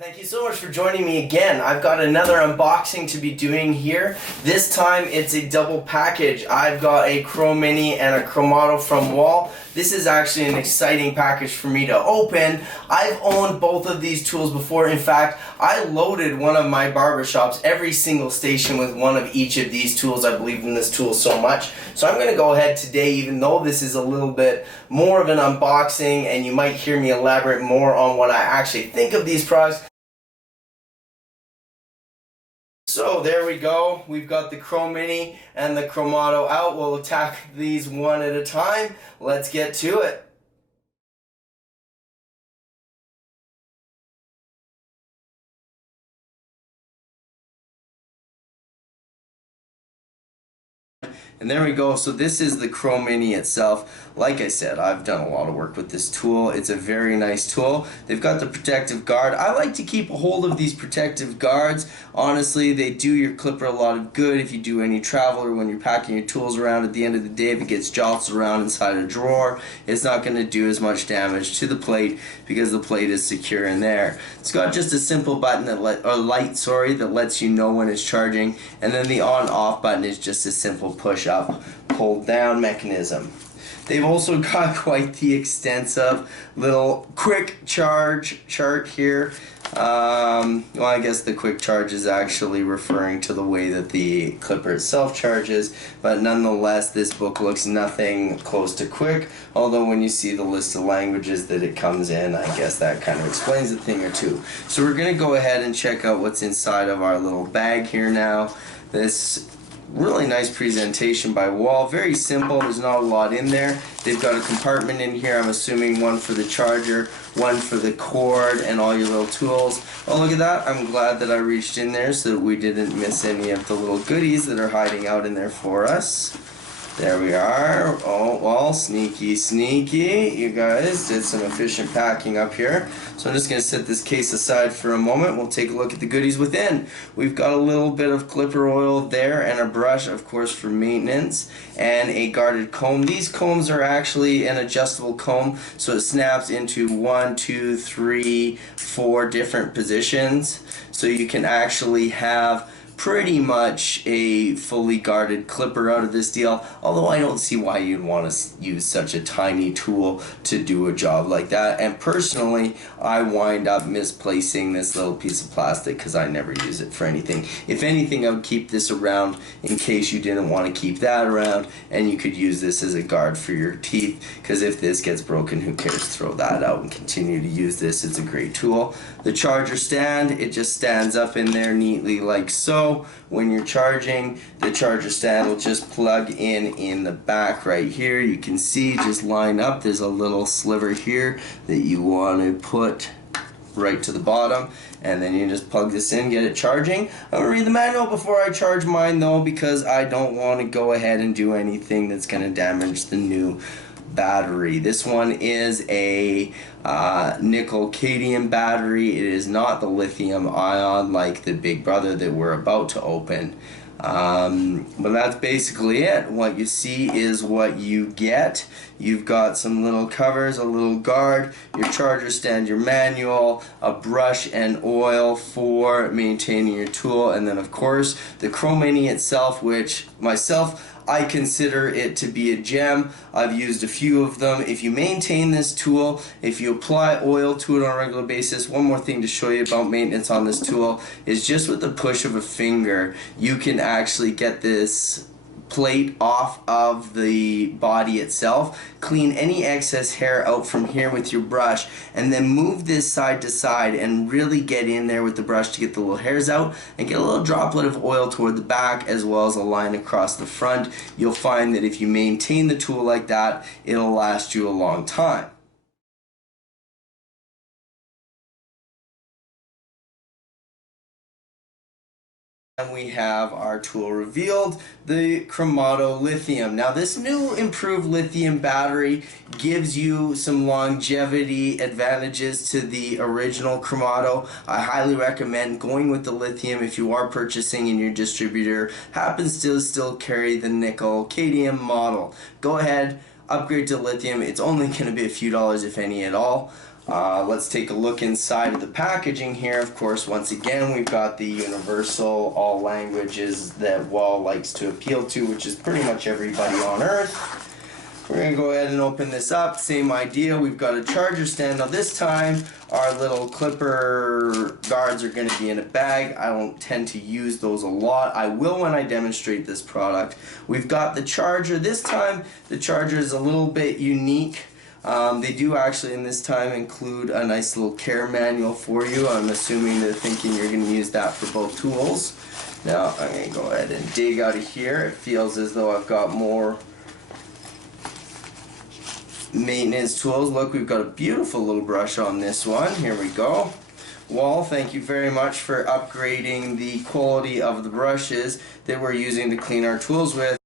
Thank you so much for joining me again. I've got another unboxing to be doing here. This time it's a double package. I've got a Chromini and a Chromado from Wahl. This is actually an exciting package for me to open. I've owned both of these tools before. In fact, I loaded one of my barber shops, every single station, with one of each of these tools. I believe in this tool so much. So I'm going to go ahead today, even though this is a little bit more of an unboxing and you might hear me elaborate more on what I actually think of these products. So there we go. We've got the Chromini and the Chromado out. We'll attack these one at a time. Let's get to it. And there we go. So this is the Chromini itself. Like I said, I've done a lot of work with this tool. It's a very nice tool. They've got the protective guard. I like to keep a hold of these protective guards. Honestly, they do your clipper a lot of good if you do any travel or when you're packing your tools around. At the end of the day, if it gets jostled around inside a drawer, it's not going to do as much damage to the plate because the plate is secure in there. It's got just a simple button that light that lets you know when it's charging, and then the on-off button is just a simple push-up, pull-down mechanism. They've also got quite the extensive little quick charge chart here. Well, I guess the quick charge is actually referring to the way that the clipper itself charges, but nonetheless this book looks nothing close to quick, although when you see the list of languages that it comes in, I guess that kind of explains a thing or two. So we're going to go ahead and check out what's inside of our little bag here now. This really nice presentation by Wahl. Very simple. There's not a lot in there. They've got a compartment in here. I'm assuming one for the charger, one for the cord, and all your little tools. Oh, look at that. I'm glad that I reached in there so that we didn't miss any of the little goodies that are hiding out in there for us. There we are. Oh, well, sneaky, sneaky. You guys did some efficient packing up here. So I'm just going to set this case aside for a moment. We'll take a look at the goodies within. We've got a little bit of clipper oil there and a brush, of course, for maintenance, and a guarded comb. These combs are actually an adjustable comb, so it snaps into 1, 2, 3, 4 different positions. So you can actually have pretty much a fully guarded clipper out of this deal, although I don't see why you'd want to use such a tiny tool to do a job like that. And personally, I wind up misplacing this little piece of plastic because I never use it for anything. If anything, I would keep this around in case you didn't want to keep that around, and you could use this as a guard for your teeth, because if this gets broken, who cares? Throw that out and continue to use this. It's a great tool. The charger stand, it just stands up in there neatly like so. When you're charging, the charger stand will just plug in the back right here. You can see, just line up, there's a little sliver here that you want to put right to the bottom, and then you just plug this in, get it charging. I'm gonna read the manual before I charge mine though, because I don't want to go ahead and do anything that's going to damage the new battery. This one is a nickel cadmium battery. It is not the lithium ion like the big brother that we're about to open. But that's basically it. What you see is what you get. You've got some little covers, a little guard, your charger stand, your manual, a brush and oil for maintaining your tool, and then of course the Chromini itself, which I consider it to be a gem. I've used a few of them. If you maintain this tool, if you apply oil to it on a regular basis, one more thing to show you about maintenance on this tool is just with the push of a finger, you can actually get this plate off of the body itself, clean any excess hair out from here with your brush, and then move this side to side and really get in there with the brush to get the little hairs out and get a little droplet of oil toward the back as well as a line across the front. You'll find that if you maintain the tool like that, it'll last you a long time. And we have our tool revealed, the Chromado lithium. Now this new improved lithium battery gives you some longevity advantages to the original Chromado. I highly recommend going with the lithium if you are purchasing and your distributor happens to still carry the nickel cadmium model. Go ahead, upgrade to lithium. It's only going to be a few dollars if any at all. Let's take a look inside of the packaging here. Of course, once again, we've got the universal all languages that Wahl likes to appeal to, which is pretty much everybody on earth. We're going to go ahead and open this up. Same idea. We've got a charger stand. Now this time, our little clipper guards are going to be in a bag. I don't tend to use those a lot. I will when I demonstrate this product. We've got the charger. This time, the charger is a little bit unique. They do actually in this time include a nice little care manual for you. I'm assuming they're thinking you're going to use that for both tools. Now I'm going to go ahead and dig out of here. It feels as though I've got more maintenance tools. Look, we've got a beautiful little brush on this one. Here we go. Wahl, thank you very much for upgrading the quality of the brushes that we're using to clean our tools with.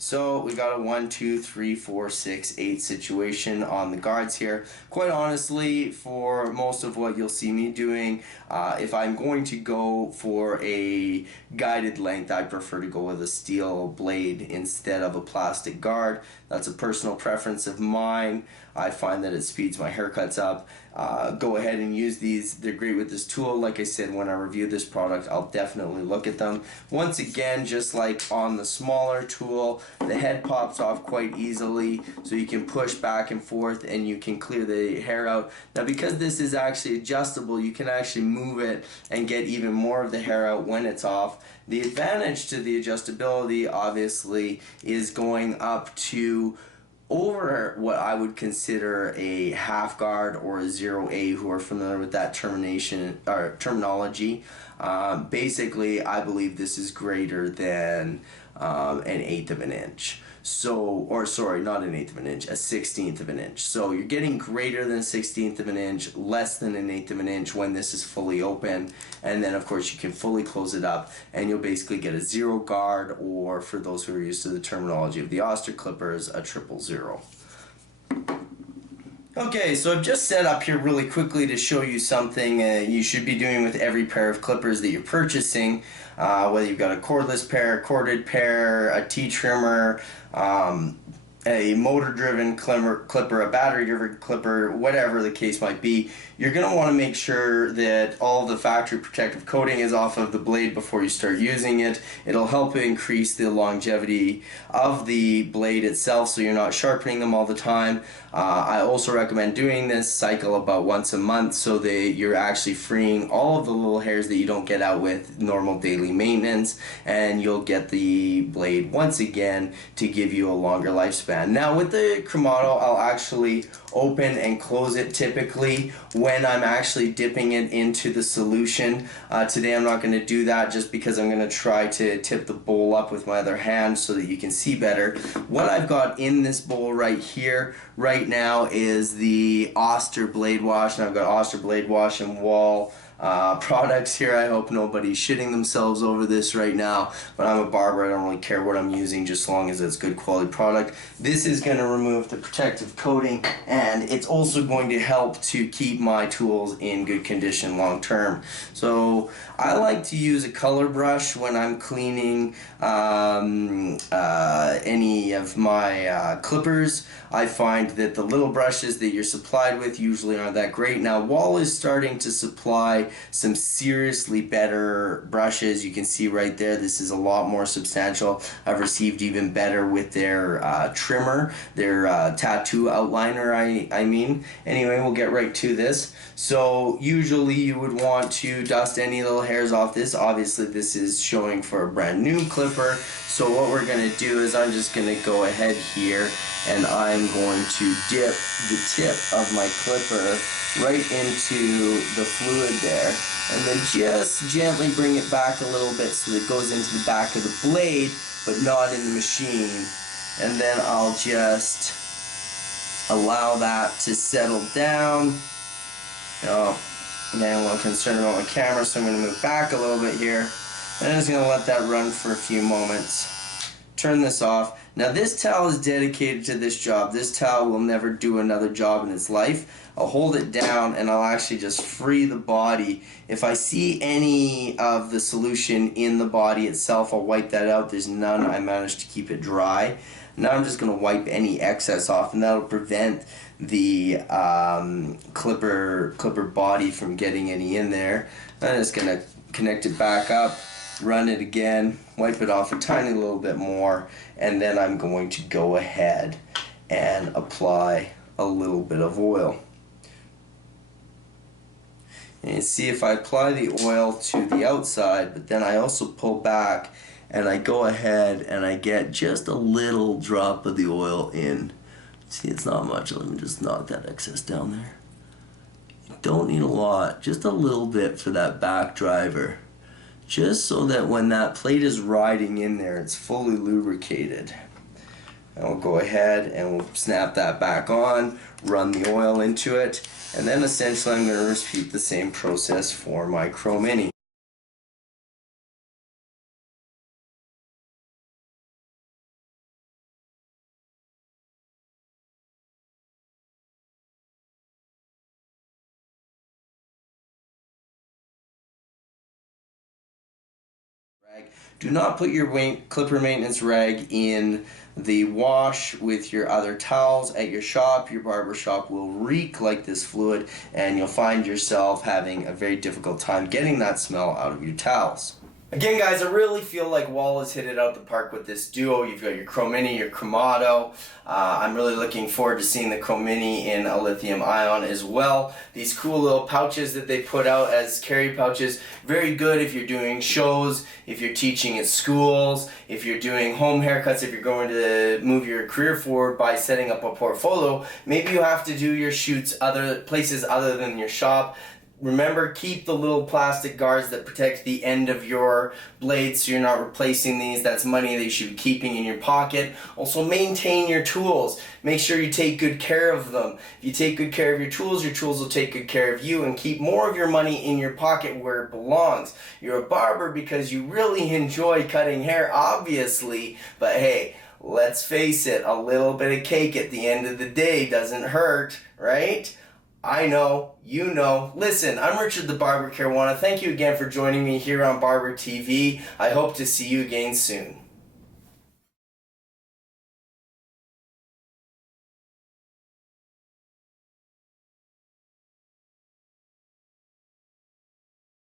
So we got a 1, 2, 3, 4, 6, 8 situation on the guards here. Quite honestly, for most of what you'll see me doing, if I'm going to go for a guided length, I prefer to go with a steel blade instead of a plastic guard. That's a personal preference of mine. I find that it speeds my haircuts up. Go ahead and use these. They're great with this tool. Like I said, when I review this product, I'll definitely look at them. Once again, just like on the smaller tool, the head pops off quite easily, so you can push back and forth and you can clear the hair out. Now because this is actually adjustable, you can actually move it and get even more of the hair out when it's off. The advantage to the adjustability obviously is going up to over what I would consider a half guard or a 0A, who are familiar with that terminology. Basically, I believe this is greater than an eighth of an inch. So, or sorry, not an eighth of an inch, a 16th of an inch. So you're getting greater than a 16th of an inch, less than an eighth of an inch when this is fully open. And then of course you can fully close it up and you'll basically get a 0 guard, or for those who are used to the terminology of the Oster clippers, a 000. Okay, so I've just set up here really quickly to show you something you should be doing with every pair of clippers that you're purchasing, whether you've got a cordless pair, a corded pair, a T-trimmer, a motor-driven clipper, a battery-driven clipper, whatever the case might be. You're going to want to make sure that all the factory protective coating is off of the blade before you start using it. It'll help increase the longevity of the blade itself, so you're not sharpening them all the time. I also recommend doing this cycle about once a month so that you're actually freeing all of the little hairs that you don't get out with normal daily maintenance, and you'll get the blade once again to give you a longer lifespan. Now with the Chromado, I'll actually open and close it typically when I'm actually dipping it into the solution. Today I'm not going to do that just because I'm going to try to tip the bowl up with my other hand so that you can see better. What I've got in this bowl right here right now is the Oster blade wash, and I've got Oster blade wash and Wahl products here. I hope nobody's shitting themselves over this right now, but I'm a barber. I don't really care what I'm using, just as long as it's good quality product. This is going to remove the protective coating, and it's also going to help to keep my tools in good condition long term. So I like to use a color brush when I'm cleaning any of my clippers. I find that the little brushes that you're supplied with usually aren't that great. Now Wahl is starting to supply some seriously better brushes. You can see right there, this is a lot more substantial. I've received even better with their trimmer, their tattoo outliner, I mean. Anyway, we'll get right to this. So usually you would want to dust any little hairs off this. Obviously this is showing for a brand new clipper. So what we're going to do is I'm just going to go ahead here and I'm going to dip the tip of my clipper right into the fluid there, and then just gently bring it back a little bit so that it goes into the back of the blade but not in the machine. And then I'll just allow that to settle down. Again, I'm a little concerned about my camera, so I'm going to move back a little bit here. And I'm just going to let that run for a few moments. turn this off. Now this towel is dedicated to this job. This towel will never do another job in its life. I'll hold it down and I'll actually just free the body. If I see any of the solution in the body itself, I'll wipe that out. There's none. I managed to keep it dry. Now I'm just going to wipe any excess off, and that'll prevent the clipper body from getting any in there. I'm just going to connect it back up, run it again, wipe it off a tiny little bit more, and then I'm going to go ahead and apply a little bit of oil. And you see, if I apply the oil to the outside, but then I also pull back and I go ahead and I get just a little drop of the oil in. See, it's not much. Let me just knock that excess down there. You don't need a lot, just a little bit for that back driver. Just so that when that plate is riding in there, it's fully lubricated. And we'll go ahead and we'll snap that back on, run the oil into it, and then essentially I'm going to repeat the same process for my Chromini. Do not put your clipper maintenance rag in the wash with your other towels at your shop. Your barber shop will reek like this fluid, and you'll find yourself having a very difficult time getting that smell out of your towels. Again, guys, I really feel like Wahl has hit it out the park with this duo. You've got your Chromini, your Chromado. I'm really looking forward to seeing the Chromini in a lithium ion as well. These cool little pouches that they put out as carry pouches, very good if you're doing shows, if you're teaching at schools, if you're doing home haircuts, if you're going to move your career forward by setting up a portfolio. Maybe you have to do your shoots other places other than your shop. Remember, keep the little plastic guards that protect the end of your blades so you're not replacing these. That's money that you should be keeping in your pocket. Also, maintain your tools. Make sure you take good care of them. If you take good care of your tools will take good care of you, and keep more of your money in your pocket where it belongs. You're a barber because you really enjoy cutting hair, obviously, but hey, let's face it, a little bit of cake at the end of the day doesn't hurt, right? I know, you know. Listen, I'm Richard the Barber Carewana. Thank you again for joining me here on Barber TV. I hope to see you again soon.